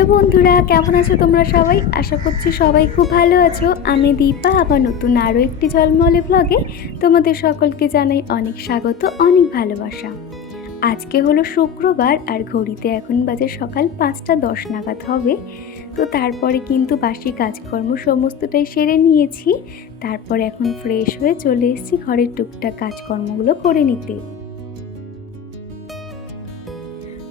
Hello বন্ধুরা, কেমন আছো তোমরা সবাই? আশা করছি সবাই খুব ভালো আছো। আমি দীপা, আবার নতুন আরও একটি ঝলমলে ব্লগে তোমাদের সকলকে জানাই অনেক স্বাগত, অনেক ভালোবাসা। আজকে হলো শুক্রবার, আর ঘড়িতে এখন বাজে সকাল পাঁচটা দশ নাগাদ হবে। তো তারপরে কিন্তু বাসি কাজকর্ম সমস্তটাই সেরে নিয়েছি। তারপর এখন ফ্রেশ হয়ে চলে এসেছি ঘরের টুকটাক কাজকর্মগুলো করে নিতে।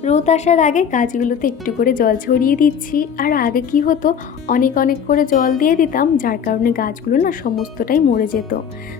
রোদ আসার আগে গাছগুলোতে একটু করে জল ছড়িয়ে দিচ্ছি। আর আগে কি হতো, অনেক অনেক করে জল দিয়ে দিতাম, যার কারণে গাছগুলো না সমস্তটাই মরে যেত।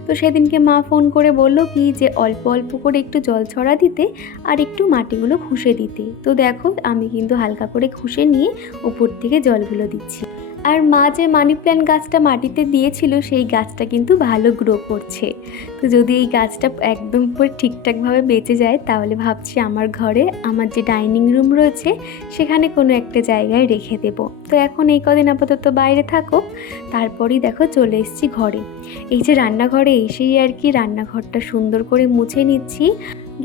তো সেদিনকে মা ফোন করে বলল কি যে, অল্প অল্প করে একটু জল ছড়া দিতে আর একটু মাটিগুলো খুশে দিতে। তো দেখো, আমি কিন্তু হালকা করে খুশে নিয়ে উপর থেকে জলগুলো দিচ্ছি। আর মা যে মানি প্ল্যান্ট গাছটা মাটিতে দিয়েছিল, সেই গাছটা কিন্তু ভালো গ্রো করছে। তো যদি এই গাছটা একদম পুরো ঠিকঠাকভাবে বেঁচে যায়, তাহলে ভাবছি আমার ঘরে আমার যে ডাইনিং রুম রয়েছে, সেখানে কোনো একটা জায়গায় রেখে দেব। তো এখন এই কদিন আপাতত বাইরে থাকো, তারপরেই দেখো চলে এসেছি ঘরে। এই যে রান্নাঘরে এসেই আর কি রান্নাঘরটা সুন্দর করে মুছে নিচ্ছি।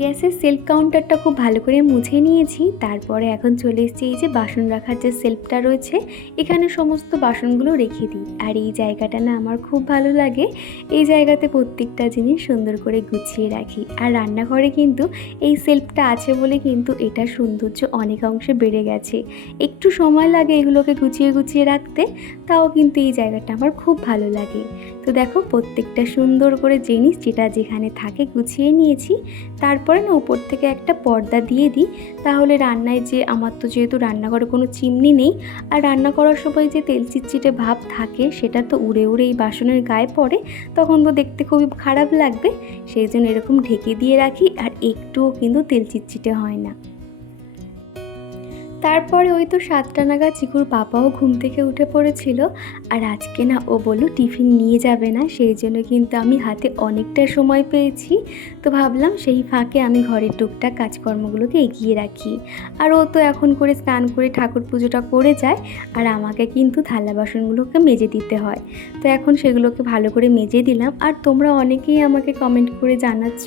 গ্যাসের সেলফ কাউন্টারটা খুব ভালো করে মুছে নিয়েছি। তারপরে এখন চলে এসেছি এই যে বাসন রাখার যে সেলফটা রয়েছে, এখানে সমস্ত বাসনগুলো রেখে দিই। আর এই জায়গাটা না আমার খুব ভালো লাগে। এই জায়গাতে প্রত্যেকটা জিনিস সুন্দর করে গুছিয়ে রাখি। আর রান্নাঘরে কিন্তু এই সেলফটা আছে বলে কিন্তু এটা সৌন্দর্য অনেক অংশে বেড়ে গেছে। একটু সময় লাগে এগুলোকে গুছিয়ে গুছিয়ে রাখতে। তাও কিন্তু এই জায়গাটা আমার খুব ভালো লাগে। তো দেখো প্রত্যেকটা সুন্দর করে জিনিস যেটা যেখানে থাকে গুছিয়ে নিয়েছি। তারপরে না উপর থেকে একটা পর্দা দিয়ে দিই। তাহলে রান্নায় যে আমার তো যেহেতু রান্নাঘরে কোনো চিমনি নেই, আর রান্না করার সময় যে তেল চিটচিটে ভাব থাকে সেটা তো উড়ে উড়ে এই বাসনের গায়ে পড়ে, তখন তো দেখতে খুবই খারাপ লাগবে। সেই জন্য এরকম ঢেকে দিয়ে রাখি, আর একটুও কিন্তু তেল চিটচিটে হয় না। তারপরে ওই তো সাতটা নাগাদ চিকুর বাবাও ঘুম থেকে উঠে পড়েছিল। আর আজকে না ও বলল টিফিন নিয়ে যাবে না, সেই জন্য কিন্তু আমি হাতে অনেকটা সময় পেয়েছি। তো ভাবলাম সেই ফাঁকে আমি ঘরের টুকটাক কাজকর্মগুলোকে এগিয়ে রাখি। আর ও তো এখন করে স্নান করে ঠাকুর পুজোটা করে যায়, আর আমাকে কিন্তু থালা বাসনগুলোকে মেজে দিতে হয়। তো এখন সেগুলোকে ভালো করে মেজে দিলাম। আর তোমরা অনেকেই আমাকে কমেন্ট করে জানাচ্ছ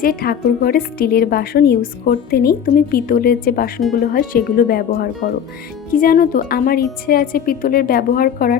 যে ঠাকুর ঘরে স্টিলের বাসন ইউজ করতে নেই, তুমি পিতলের যে বাসনগুলো হয় সেগুলো ব্যবহার করো। কি জানো তো, আমার ইচ্ছে আছে পিতলের ব্যবহার করার।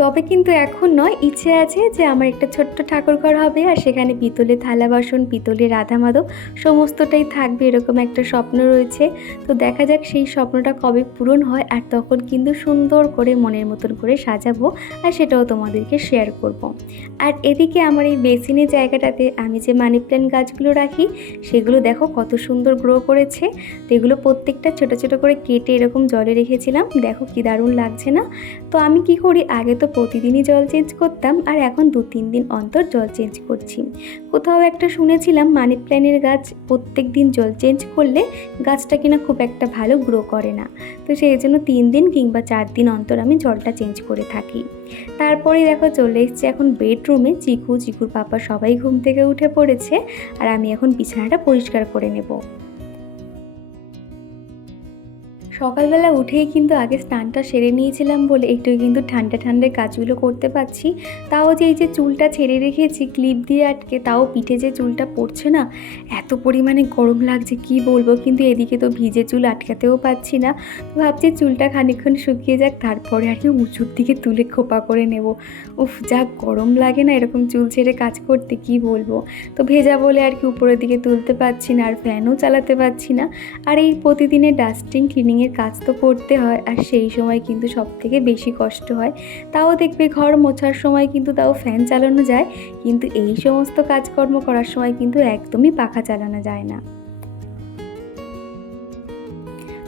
তবে কিন্তু এখন নয়, ইচ্ছে আছে যে আমার একটা ছোট্ট ঠাকুর ঘর হবে আর সেখানে পিতলের থালা বাসন পিতলের রাধা মাধব সমস্তটাই থাকবে এরকম একটা স্বপ্ন রয়েছে। তো দেখা যাক সেই স্বপ্নটা কবে পূরণ হয় আর তখন কিন্তু সুন্দর করে মনের মতন করে সাজাবো আর সেটাও তোমাদেরকে শেয়ার করব। আর এদিকে আমার এই বেসিনের জায়গাটাতে আমি যে মানি প্ল্যান্ট গাছগুলো রাখি, সেগুলো দেখো কত সুন্দর গ্রো করেছে। তো এগুলো প্রত্যেকটা ছোট ছোট করে কেটে এরকম জলে রেখেছিলাম। দেখো কি দারুণ লাগছে না? তো আমি কি করি? আগে তো প্রতিদিনই জল চেঞ্জ করতাম আর এখন দু, তিন দিন অন্তর জল চেঞ্জ করছি। কোথাও একটা শুনেছিলাম মানি প্ল্যানের গাছ প্রত্যেক দিন জল চেঞ্জ করলে গাছটা কিনা খুব একটা ভালো গ্রো করে না। তো সেই জন্য তিন দিন কিংবা চার দিন অন্তর আমি জলটা চেঞ্জ করে থাকি। তারপরে দেখো চলে এসছে এখন বেডরুমে চিকু, চিকুর পাপা সবাই ঘুম থেকে উঠে পড়েছে আর আমি এখন বিছানাটা পরিষ্কার করে নেব। সকালবেলা উঠেই কিন্তু আগে স্নানটা সেরে নিয়েছিলাম বলে একটু কিন্তু ঠান্ডা ঠান্ডা কাজগুলো করতে পারছি। তাও যে এই যে চুলটা ছেড়ে রেখেছি, ক্লিপ দিয়ে আটকে, তাও পিঠে যে চুলটা পড়ছে না, এত পরিমাণে গরম লাগছে, কি বলব? কিন্তু এদিকে তো ভিজে চুল আটকাতেও পাচ্ছি না। ভাবছি চুলটা খানিকক্ষণ শুকিয়ে যাক, তারপরে আর কি উঁচুর দিকে তুলে খোপা করে নেব। উফ, যা গরম লাগে না এরকম চুল ছেড়ে কাজ করতে, কি বলব? তো ভেজা বলে আর কি উপরের দিকে তুলতে পারছি না, আর ফ্যানও চালাতে পারছি না। আর এই প্রতিদিনের ডাস্টিং ক্লিনিংয়ের কাজ তো করতে হয় আর সেই সময় কিন্তু সব থেকে বেশি কষ্ট হয়। তাও দেখবে ঘর মোছার সময় কিন্তু তাও ফ্যান চালানো যায়, কিন্তু এই সমস্ত কাজকর্ম করার সময় কিন্তু একদমই পাখা চালানো যায় না।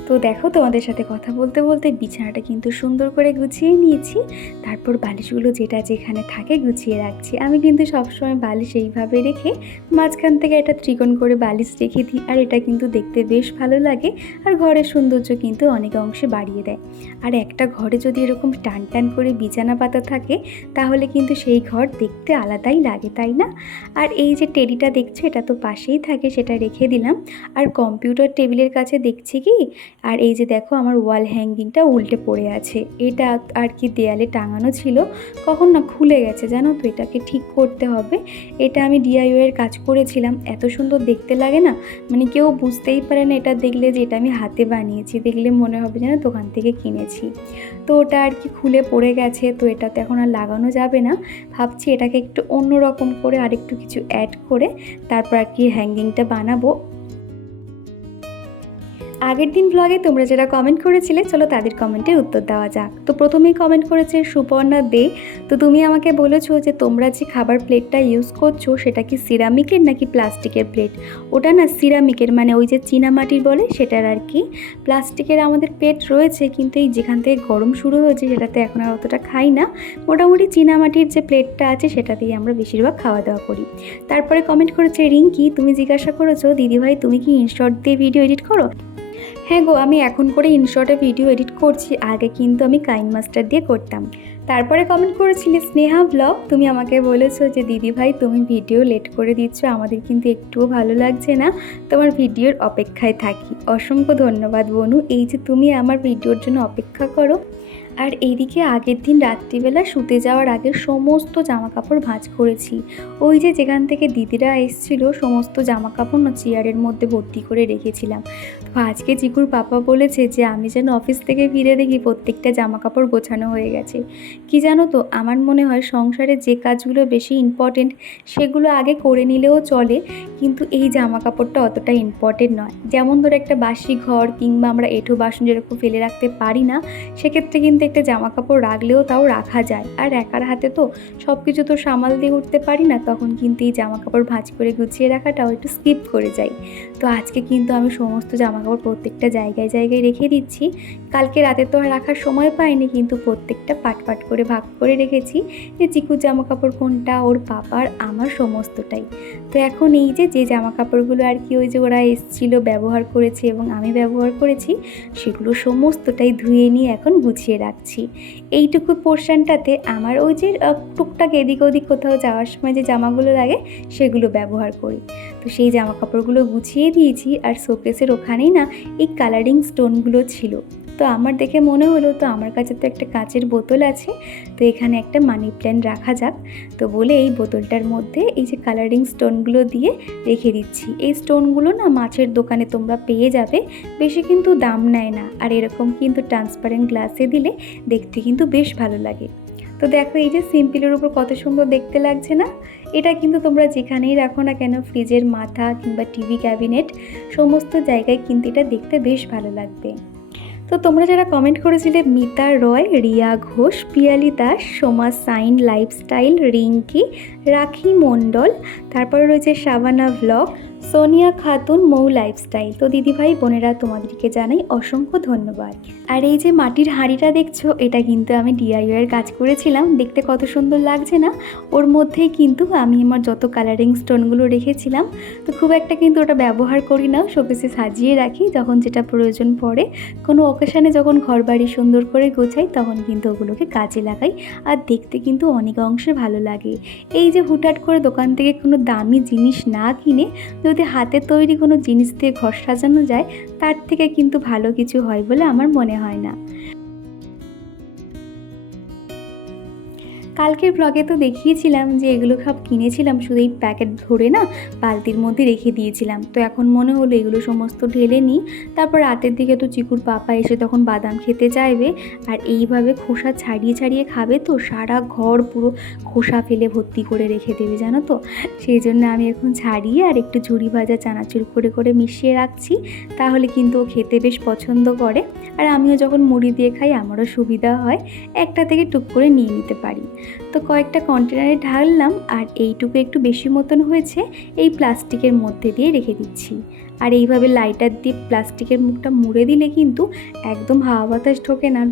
তো দেখো তোমাদের সাথে কথা বলতে বলতে বিছানাটা কিন্তু সুন্দর করে গুছিয়ে নিয়েছি। তারপর বালিশগুলো যেটা যেখানে থাকে গুছিয়ে রাখছি। আমি কিন্তু সবসময় বালিশ এইভাবে রেখে মাঝখান থেকে একটা ত্রিকোণ করে বালিশ রেখে দিই, আর এটা কিন্তু দেখতে বেশ ভালো লাগে। আর ঘরের সৌন্দর্য কিন্তু অনেক অংশে বাড়িয়ে দেয়। আর একটা ঘরে যদি এরকম টান টান করে বিছানা পাতা থাকে, তাহলে কিন্তু সেই ঘর দেখতে আলাদাই লাগে, তাই না? আর এই যে টেডিটা দেখছ, এটা তো পাশেই থাকে, সেটা রেখে দিলাম। আর কম্পিউটার টেবিলের কাছে দেখছি কি আর এই যে দেখো আমার ওয়াল হ্যাঙ্গিংটা উল্টে পড়ে আছে। এটা আর কি দেয়ালে টাঙানো ছিল, কখন না খুলে গেছে জানো তো? এটাকে ঠিক করতে হবে। এটা আমি ডিআইওয়ের কাজ করেছিলাম। এত সুন্দর দেখতে লাগে না? মানে কেউ বুঝতেই পারে না এটা দেখলে যে এটা আমি হাতে বানিয়েছি, দেখলে মনে হবে যেন দোকান থেকে কিনেছি। তো ওটা আর কি খুলে পড়ে গেছে, তো এটা তো এখন আর লাগানো যাবে না। ভাবছি এটাকে একটু অন্য রকম করে আরেকটু কিছু অ্যাড করে, তারপর আর কি হ্যাঙ্গিংটা বানাবো। আগের দিন ব্লগে তোমরা যারা কমেন্ট করেছিলে, চলো তাদের কমেন্টের উত্তর দেওয়া যাক। তো প্রথমেই কমেন্ট করেছে সুপর্ণা দে, তো তুমি আমাকে বলেছ যে তোমরা যে খাবার প্লেটটা ইউজ করছ, সেটা কি সিরামিকের নাকি প্লাস্টিকের প্লেট ওটা না সিরামিকের মানে ওই যে চীনামাটির বলে, সেটার আর কি। প্লাস্টিকের আমাদের প্লেট রয়েছে, কিন্তু এই যেখান থেকে গরম শুরু হয়েছে, সেটাতে এখন আর অতটা খাই না। মোটামুটি চীনামাটির যে প্লেটটা আছে সেটাতেই আমরা বেশিরভাগ খাওয়া দাওয়া করি। তারপরে কমেন্ট করেছে রিঙ্কি, তুমি জিজ্ঞাসা করেছ, দিদিভাই, তুমি কি ইনশর্ট দিয়ে ভিডিও এডিট করো? হ্যাঁ গো, আমি এখন করে ইনশর্টে ভিডিও এডিট করছি। আগে কিন্তু আমি কাইন মাস্টার দিয়ে করতাম। তারপরে কমেন্ট করেছিলে, স্নেহা ব্লগ তুমি আমাকে বলেছ যে, দিদি ভাই, তুমি ভিডিও লেট করে দিচ্ছ, আমাদের কিন্তু একটুও ভালো লাগছে না। তোমার ভিডিওর অপেক্ষায় থাকি। অসংখ্য ধন্যবাদ বনু। এই যে তুমি আমার ভিডিওর জন্য অপেক্ষা করো। আর এইদিকে আগের দিন রাত্রিবেলা শুতে যাওয়ার আগে সমস্ত জামা কাপড় ভাঁজ করেছি। ওই যে যেখান থেকে দিদিরা এসেছিল, সমস্ত জামা কাপড় না চেয়ারের মধ্যে ভর্তি করে রেখেছিলাম। তো আজকে চিকুর পাপা বলেছে যে, আমি যেন অফিস থেকে ফিরে দেখি প্রত্যেকটা জামা কাপড় গোছানো হয়ে গেছে। কি জানো তো, আমার মনে হয় সংসারে যে কাজগুলো বেশি ইম্পর্টেন্ট সেগুলো আগে করে নিলেও চলে, কিন্তু এই জামা কাপড়টা অতটা ইম্পর্টেন্ট নয়। যেমন ধরো একটা বাসি ঘর কিংবা আমরা এঁঠো বাসন যেরকম ফেলে রাখতে পারি না, সেক্ষেত্রে কিন্তু একটা জামা কাপড় রাখলেও তাও রাখা যায়। আর একার হাতে তো সব কিছু তো সামাল দিয়ে উঠতে পারি না, তখন কিন্তু এই জামা কাপড় ভাঁজ করে গুছিয়ে রাখাটাও একটু স্কিপ করে যাই। তো আজকে কিন্তু আমি সমস্ত জামা কাপড় প্রত্যেকটা জায়গায় জায়গায় রেখে দিচ্ছি। কালকে রাতে তো আর রাখার সময় পাইনি, কিন্তু প্রত্যেকটা পাট পাট করে ভাগ করে রেখেছি যে চিকুর জামা কাপড় কোনটা ওর পাপার আমার সমস্তটাই। তো এখন এই যে যে জামা কাপড়গুলো আর কি ওই যে ওরা এসছিল ব্যবহার করেছে এবং আমি ব্যবহার করেছি, সেগুলো সমস্তটাই ধুয়ে নিয়ে এখন গুছিয়ে রাখছি এইটুকু পোর্শনটাতে আমার ওই যে টুকটাক এদিক ওদিক কোথাও যাওয়ার সময় যে জামাগুলো লাগে, সেগুলো ব্যবহার করি। তো সেই জামা কাপড়গুলো গুছিয়ে দিয়েছি, আর শোকেসের ওখানেই না, এই কালারিং স্টোনগুলো ছিল। তো আমার দেখে মনে হলো, তো আমার কাছে তো একটা কাঁচের বোতল আছে, তো এখানে একটা মানি প্ল্যান্ট রাখা যাক। তো বলে এই বোতলটার মধ্যে এই যে কালারিং স্টোনগুলো দিয়ে রেখে দিচ্ছি। এই স্টোনগুলো না মাছের দোকানে তোমরা পেয়ে যাবে, বেশি কিন্তু দাম নেয় না। আর এরকম কিন্তু ট্রান্সপারেন্ট গ্লাসে দিলে দেখতে কিন্তু বেশ ভালো লাগে। তো দেখো এই যে সিম্পলের উপর কত সুন্দর দেখতে লাগছে না? এটা কিন্তু তোমরা যেখানেই রাখো না কেন ফ্রিজের মাথা কিংবা টিভি ক্যাবিনেট সমস্ত জায়গায় কিন্তু এটা দেখতে বেশ ভালো লাগবে। তো তোমরা যারা কমেন্ট করেছিলে মিতা রয়, রিয়া ঘোষ, পিয়ালি দাস, সোমা সাইন লাইফস্টাইল রিঙ্কি, রাখি মণ্ডল, তারপর রয়েছে শাবানা ভ্লগ সোনিয়া খাতুন মৌ লাইফস্টাইল। তো দিদিভাই, বোনেরা, তোমাদেরকে জানাই অসংখ্য ধন্যবাদ। আর এই যে মাটির হাঁড়িটা দেখছ, এটা কিন্তু আমি ডিআইওয়ের কাজ করেছিলাম। দেখতে কত সুন্দর লাগছে না? ওর মধ্যেই কিন্তু আমি আমার যত কালারিং স্টোনগুলো রেখেছিলাম। তো খুব একটা কিন্তু ওটা ব্যবহার করি না, শোকেসে সাজিয়ে রাখি। যখন যেটা প্রয়োজন পড়ে, কোনো অকেশানে যখন ঘর বাড়ি সুন্দর করে গোছাই, তখন কিন্তু ওগুলোকে কাজে লাগাই। আর দেখতে কিন্তু অনেক অংশে ভালো লাগে। এই যে হুটহাট করে দোকান থেকে কোনো দামি জিনিস না কিনে যদি হাতে তৈরি কোনো জিনিস দিয়ে ঘর সাজানো যায়, তার থেকে কিন্তু ভালো কিছু হয় বলে আমার মনে হয় না। কালকের ব্লগে তো দেখিয়েছিলাম যে এগুলো সব কিনেছিলাম, শুধু এই প্যাকেট ধরে না বালতির মধ্যে রেখে দিয়েছিলাম। তো এখন মনে হলো এগুলো সমস্ত ঢেলে নিই। তারপর রাতের দিকে তো চিকুর পাপা এসে তখন বাদাম খেতে চাইবে। আর এইভাবে খোসা ছাড়িয়ে ছাড়িয়ে খাবে তো, সারা ঘর পুরো খোসা ফেলে ভর্তি করে রেখে দেবে, জানো তো? সেই জন্য আমি এখন ছাড়িয়ে আর একটু ঝুড়ি ভাজা, চানাচুর করে করে মিশিয়ে রাখছি। তাহলে কিন্তু ও খেতে বেশ পছন্দ করে। আর আমিও যখন মুড়ি দিয়ে খাই, আমারও সুবিধা হয়। একটা থেকে টুক করে নিয়ে নিতে পারি। তো কয়েকটা কন্টেনারে ঢাললাম আর এইটুকু একটু বেশি মতন হয়েছে, এই প্লাস্টিকের মধ্যে দিয়ে রেখে দিচ্ছি। আর এইভাবে লাইটার দিয়ে প্লাস্টিকের মুখটা মুড়ে দিলে কিন্তু একদম হাওয়া বাতাস ঢোকে না।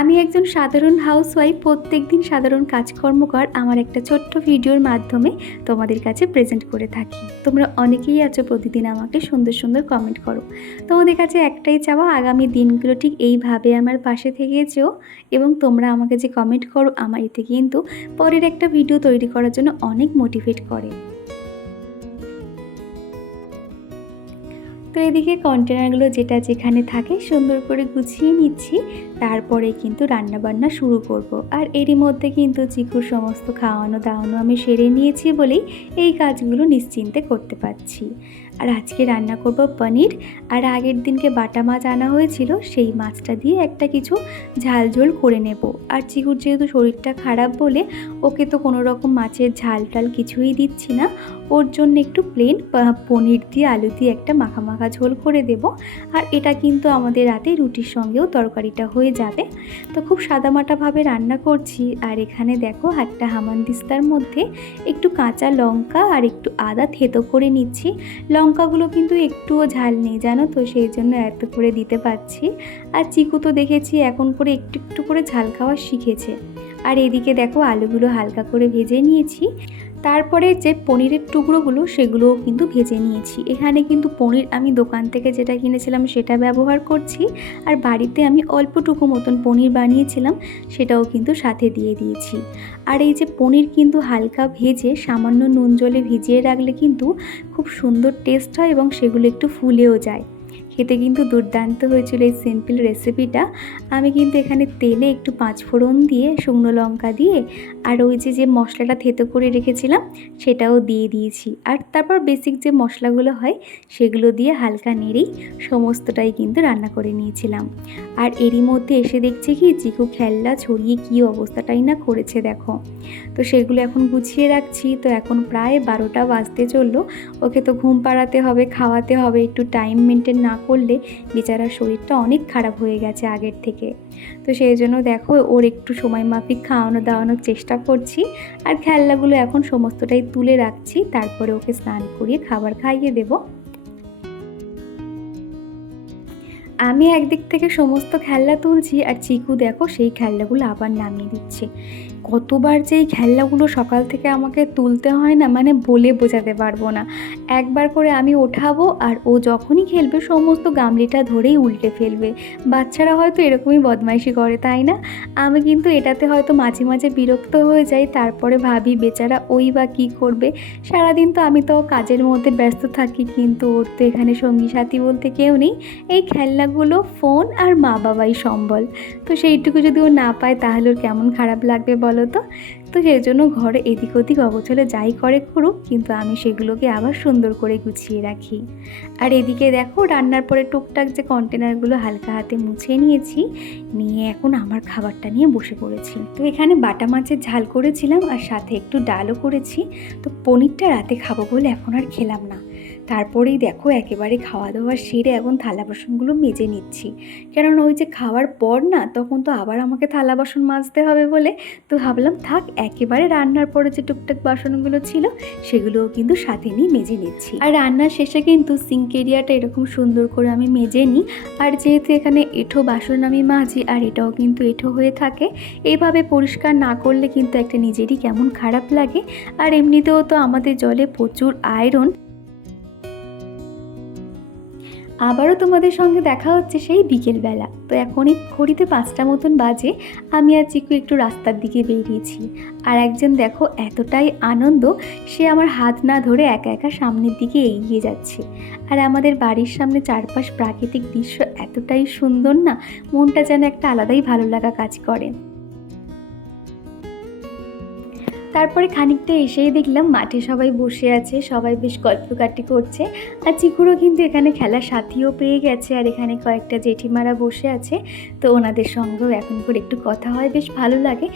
আমি একজন সাধারণ হাউসওয়াইফ প্রত্যেক দিন সাধারণ কাজকর্ম কর আমার একটা ছোট্ট ভিডিওর মাধ্যমে তোমাদের কাছে প্রেজেন্ট করে থাকি। তোমরা অনেকেই আছো প্রতিদিন আমাকে সুন্দর সুন্দর কমেন্ট করো। তোমাদের কাছে একটাই চাওয়া, আগামী দিনগুলো ঠিক এইভাবে আমার পাশে থেকে যেও এবং তোমরা আমাকে যে কমেন্ট করো, আমার এতে কিন্তু পরের একটা ভিডিও তৈরি করার জন্য অনেক মোটিভেট করে। তো এদিকে কন্টেনারগুলো যেটা যেখানে থাকে সুন্দর করে গুছিয়ে নিচ্ছি। তারপরে কিন্তু রান্নাবান্না শুরু করব। আর এরই মধ্যে কিন্তু চিকুর সমস্ত খাওয়ানো দাওয়ানো আমি সেরে নিয়েছি বলেই এই কাজগুলো নিশ্চিন্তে করতে পারছি। আর আজকে রান্না করব পনির। আর আগের দিনকে বাটা মাছ আনা হয়েছিল, সেই মাছটা দিয়ে একটা কিছু ঝাল ঝোল করে নেব। আর চিকুর যেহেতু শরীরটা খারাপ বলে ওকে তো কোনো রকম মাছের ঝাল টাল কিছুই দিচ্ছি না ওর জন্য একটু প্লেন পনির দিয়ে আলু দিয়ে একটা মাখা মাখা ঝোল করে দেব। আর এটা কিন্তু আমাদের রাতে রুটির সঙ্গেও তরকারিটা হয়ে যাবে। তো খুব সাদামাটাভাবে রান্না করছি। আর এখানে দেখো একটা হামানদিস্তার মধ্যে একটু কাঁচা লঙ্কা আর একটু আদা থেতো করে নিচ্ছি। লঙ্কাগুলো কিন্তু একটুও ঝাল নেই, জানো তো, সেই জন্য এত করে দিতে পারছি। আর চিকু তো দেখেছি এখন করে একটু একটু করে ঝাল খাওয়া শিখেছে। আর এদিকে দেখো আলুগুলো হালকা করে ভেজে নিয়েছি। তারপরে যে পনিরের টুকরোগুলো, সেগুলোও কিন্তু ভেজে নিয়েছি। এখানে কিন্তু পনির আমি দোকান থেকে যেটা কিনেছিলাম, সেটা ব্যবহার করছি। আর বাড়িতে আমি অল্পটুকু মতন পনির বানিয়েছিলাম, সেটাও কিন্তু সাথে দিয়ে দিয়েছি। আর এই যে পনির কিন্তু হালকা ভেজে, সামান্য নুন জলে ভিজিয়ে রাখলে কিন্তু খুব সুন্দর টেস্ট হয় এবং সেগুলো একটু ফুলেও যায়। খেতে কিন্তু দুর্দান্ত হয়েছিল এই সিম্পল রেসিপিটা আমি কিন্তু এখানে তেলে একটু পাঁচফোড়ন দিয়ে শুকনো লঙ্কা দিয়ে আর ওই যে যে মশলাটা থেতো করে রেখেছিলাম, সেটাও দিয়ে দিয়েছি। আর তারপর বেসিক যে মশলাগুলো হয়, সেগুলো দিয়ে হালকা নেড়েই সমস্তটাই কিন্তু রান্না করে নিয়েছিলাম। আর এরই মধ্যে এসে দেখছি কি চিকু খেলনা ছড়িয়ে কী অবস্থাটাই না করেছে, দেখো। তো সেগুলো এখন গুছিয়ে রাখছি, তো এখন প্রায় বারোটা বাজতে চলল। ওকে তো ঘুম পাড়াতে হবে, খাওয়াতে হবে, একটু টাইম মেনটেন না করলে বেচারার শরীরটা অনেক খারাপ হয়ে গেছে আগের থেকে। তো সেই জন্য দেখো, ওর একটু সময় মাফিক খাওয়ানো দাওয়ানোর চেষ্টা করছি আর খেলনাগুলো এখন সমস্তটাই তুলে রাখছি। তারপরে ওকে স্নান করিয়ে খাবার খাইয়ে দেবো। আমি একদিক থেকে সমস্ত খেলনা তুলছি আর চিকু দেখো সেই খেলনাগুলো আবার নামিয়ে দিচ্ছে। কতবার যে এই খেলনাগুলো সকাল থেকে আমাকে তুলতে হয় না মানে বলে বোঝাতে পারব না। একবার করে আমি ওঠাবো আর ও যখনই খেলবে সমস্ত গামলিটা ধরেই উল্টে ফেলবে। বাচ্চারা হয়তো এরকমই বদমাইশি করে, তাই না? আমি কিন্তু এটাতে হয়তো মাঝে মাঝে বিরক্ত হয়ে যাই, তারপরে ভাবি বেচারা ওই বা কী করবে? সারাদিন তো আমি তো কাজের মধ্যে ব্যস্ত থাকি, কিন্তু ওর তো এখানে সঙ্গী সাথী বলতে কেউ নেই। এই খেলনাগুলো ফোন আর মা বাবাই সম্বল। তো সেইটুকু যদি ও না পায়, তাহলে ওর কেমন খারাপ লাগবে বলো? তো? তো সেই জন্য ঘরে এদিক ওদিক অগোছলে যাই করে করুক, কিন্তু আমি সেগুলোকে আবার সুন্দর করে গুছিয়ে রাখি। আর এদিকে দেখো, রান্নার পরে টুকটাক যে কন্টেনারগুলো হালকা হাতে মুছে নিয়েছি, নিয়ে এখন আমার খাবারটা নিয়ে বসে পড়েছি। তো এখানে বাটা মাছের ঝাল করেছিলাম, আর সাথে একটু ডালও করেছি। তো পনিরটা রাতে খাব বলে এখন আর খেলাম না। তারপরেই দেখো একেবারে খাওয়া দাওয়া সেরে এখন থালা বাসনগুলো মেজে নিচ্ছি। কেননা ওই যে খাওয়ার পর না, তখন তো আবার আমাকে থালা বাসন মাজতে হবে বলে, তো ভাবলাম থাক, একেবারে রান্নার পরে যে টুকটাক বাসনগুলো ছিল, সেগুলোও কিন্তু সাথে নিয়ে মেজে নিচ্ছি। আর রান্নার শেষে কিন্তু সিঙ্ক এরিয়াটা এরকম সুন্দর করে আমি মেজে নিই। আর যেহেতু এখানে এঁঠো বাসন আমি মাজি, আর এটাও কিন্তু এঁঠো হয়ে থাকে এইভাবে পরিষ্কার না করলে কিন্তু একটা নিজেরই কেমন খারাপ লাগে। আর এমনিতেও তো আমাদের জলে প্রচুর আয়রন আবারও তোমাদের সঙ্গে দেখা হচ্ছে সেই বিকেলবেলা। তো এখনই ঘড়িতে পাঁচটা মতন বাজে, আমি আর চিকু একটু রাস্তার দিকে বেরিয়েছি। আর একজন দেখো এতটাই আনন্দ, সে আমার হাত না ধরে একা একা সামনের দিকে এগিয়ে যাচ্ছে। আর আমাদের বাড়ির সামনে চারপাশ প্রাকৃতিক দৃশ্য এতটাই সুন্দর না, মনটা যেন একটা আলাদাই ভালো লাগা কাজ করে। তারপরে খানিকটা এসেই দেখলাম মাঠে সবাই বসে আছে, সবাই বেশ গল্পকাটি করছে। আর চিকুরও কিন্তু এখানে খেলার সাথীও পেয়ে গেছে আর এখানে কয়েকটা জেঠিমারা বসে আছে। তো ওনাদের সঙ্গেও এখন করে একটু কথা হয়, বেশ ভালো লাগে।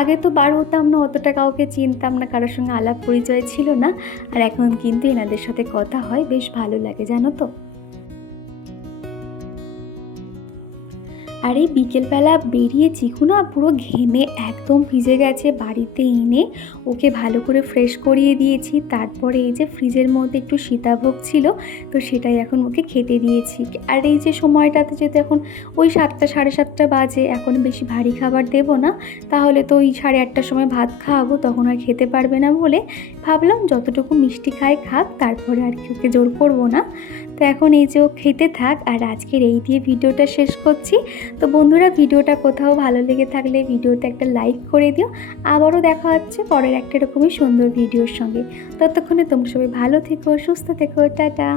আগে তো বার হতাম না, অতটা কাউকে চিনতাম না, কারোর সঙ্গে আলাপ পরিচয় ছিল না। আর এখন কিন্তু এনাদের সাথে কথা হয়, বেশ ভালো লাগে, জানো তো? আর এই বিকেলবেলা বেরিয়ে চিকু না পুরো ঘেমে একদম ভিজে গেছে বাড়িতে এনে। ওকে ভালো করে ফ্রেশ করিয়ে দিয়েছি। তারপরে এই যে ফ্রিজের মধ্যে একটু সীতাভোগ ছিল, তো সেটাই এখন ওকে খেতে দিয়েছি। আর এই যে সময়টাতে যদি এখন ওই সাতটা, সাড়ে সাতটা বাজে, এখন বেশি ভারী খাবার দেব না, তাহলে তো ওই সাড়ে আটটার সময় ভাত খাওয়াবো, তখন আর খেতে পারবে না বলে ভাবলাম যতটুকু মিষ্টি খায় খাক, তারপরে আর কি ওকে জোর করব না। তো এখন এই যে খেতে থাক আর আজকের এই দিয়ে ভিডিওটা শেষ করছি। তো বন্ধুরা, ভিডিওটা কোথাও ভালো লেগে থাকলে ভিডিওতে একটা লাইক করে দিও। আবারও দেখা হচ্ছে পরের একটা এরকমই সুন্দর ভিডিওর সঙ্গে। ততক্ষণে তোমরা সবাই ভালো থেকো, সুস্থ থেকো, টাটা।